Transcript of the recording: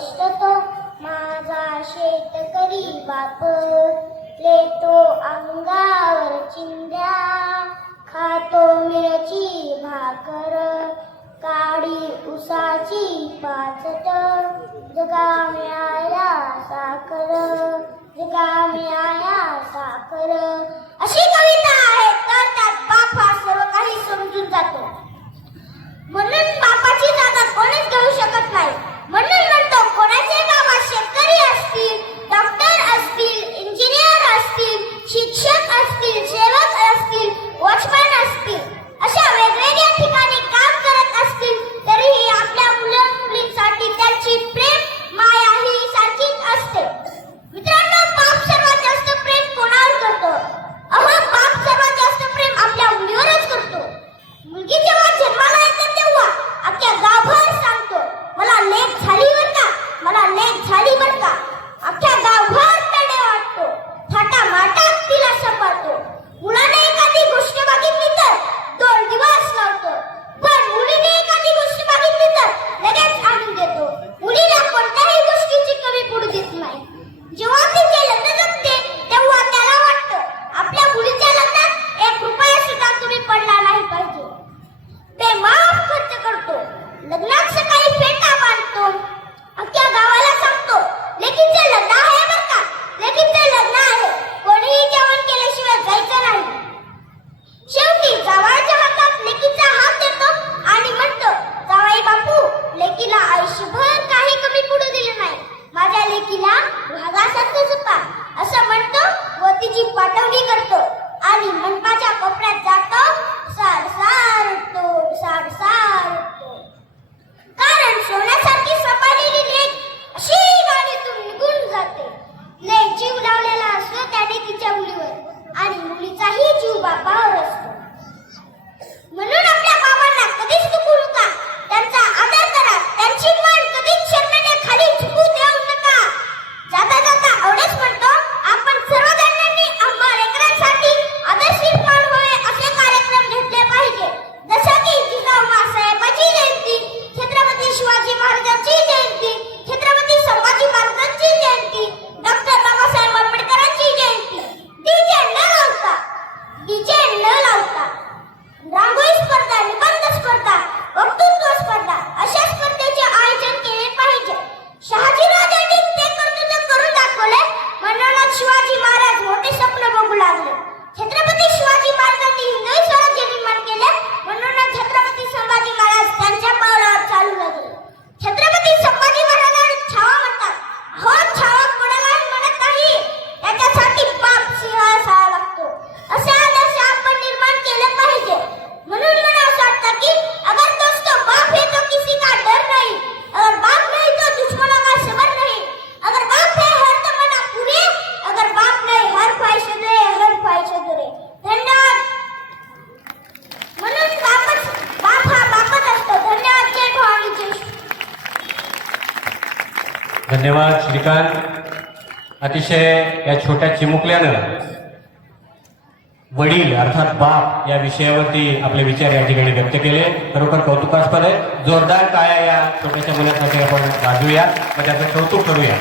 कष्ट तो माझा शेतकरी बाप. लेतो अंगावर चिंध्या खातो मिरची भाकर. काळी उसाची पाचट जगाम्याया साखर. जगाम्याया साखर. तोंडी करतो. आणि मंडपाच्या कपड्यात जातो. सार सार तो सार सार कारण सोन्यासारखी सपाटीली लेक अशी गाडी गाडीतून निघून जाते. ले जीव लावलेला असतो त्या लेकीच्या मुलीवर. आणि मुलीचाही जीव बापावर असतो. म्हणून धन्यवाद श्रीकांत. अतिशय या छोट्या चिमुकल्यानं वडील अर्थात बाप या विषयावरती आपले विचार या ठिकाणी व्यक्त केले. खरोखर कौतुकास्पद आहे. जोरदार टाळ्या या छोट्याशा मुलासाठी आपण गाजूया. व त्याचं कौतुक करूया.